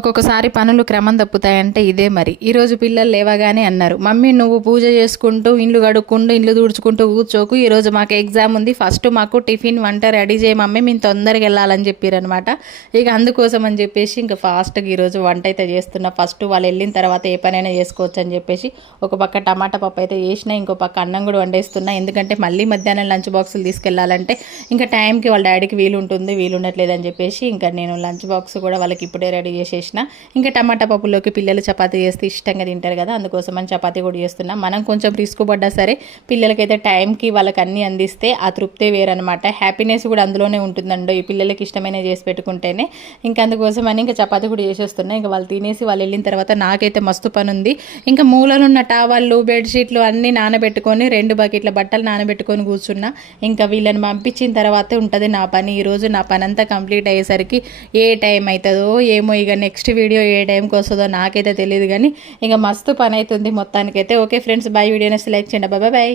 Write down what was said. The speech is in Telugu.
ఒక్కొక్కసారి పనులు క్రమం తప్పుతాయంటే ఇదే మరి. ఈరోజు పిల్లలు లేవగానే అన్నారు మమ్మీ నువ్వు పూజ చేసుకుంటూ ఇండ్లు కడుక్కుంటూ ఇండ్లు తుడుచుకుంటూ కూర్చోకు. ఈరోజు మాకు ఎగ్జామ్ ఉంది. ఫస్ట్ మాకు టిఫిన్ వంట రెడీ చేయ మమ్మీ. మేము తొందరగా వెళ్ళాలని చెప్పారనమాట ఇక అందుకోసం అని చెప్పేసి ఇంకా ఫాస్ట్గా ఈరోజు వంట అయితే చేస్తున్నా. ఫస్ట్ వాళ్ళు వెళ్ళిన తర్వాత ఏ పనైనా చేసుకోవచ్చు అని చెప్పేసి ఒక పక్క టమాటా పప్పు అయితే చేసిన ఇంకో పక్క అన్నం కూడా వండేస్తున్నా. ఎందుకంటే మళ్ళీ మధ్యాహ్నం లంచ్ బాక్సులు తీసుకెళ్ళాలంటే ఇంకా టైంకి వాళ్ళ డాడీకి వీలు ఉంటుంది వీలు ఉండట్లేదు అని చెప్పేసి ఇంకా నేను లంచ్ బాక్స్ కూడా వాళ్ళకి ఇప్పుడే రెడీ చేసిన ఇంకా టమాటా పప్పులోకి పిల్లలు చపాతీ చేస్తే ఇష్టంగా తింటారు కదా అందుకోసం అని చపాతీ కూడా చేస్తున్నాం. మనం కొంచెం రిస్క్ పడ్డా సరే పిల్లలకైతే టైంకి వాళ్ళకి అన్నీ అందిస్తే ఆ తృప్తే వేరనమాట హ్యాపీనెస్ కూడా అందులోనే ఉంటుందండి. ఈ పిల్లలకి ఇష్టమైన చేసి పెట్టుకుంటేనే ఇంకా అందుకోసం అని ఇంకా చపాతీ కూడా చేసేస్తున్నా. ఇంకా వాళ్ళు తినేసి వాళ్ళు వెళ్ళిన తర్వాత నాకైతే మస్తు పని ఉంది ఇంకా మూలలున్న టావాళ్ళు బెడ్షీట్లు అన్నీ నానబెట్టుకొని రెండు బకెట్ల బట్టలు నానబెట్టుకొని కూర్చున్నా. ఇంకా వీళ్ళని పంపించిన తర్వాతే ఉంటుంది నా పని. ఈరోజు నా పని అంతా కంప్లీట్ అయ్యేసరికి ఏ టైం అవుతుందో ఏమో ఇక నెక్స్ట్ వీడియో ఏ టైంకి వస్తుందో నాకైతే తెలియదు కానీ ఇంకా మస్తు పని అవుతుంది మొత్తానికైతే ఓకే ఫ్రెండ్స్ బాయ్ వీడియోని సెలెక్ట్ చేయండి. బాబా బాయ్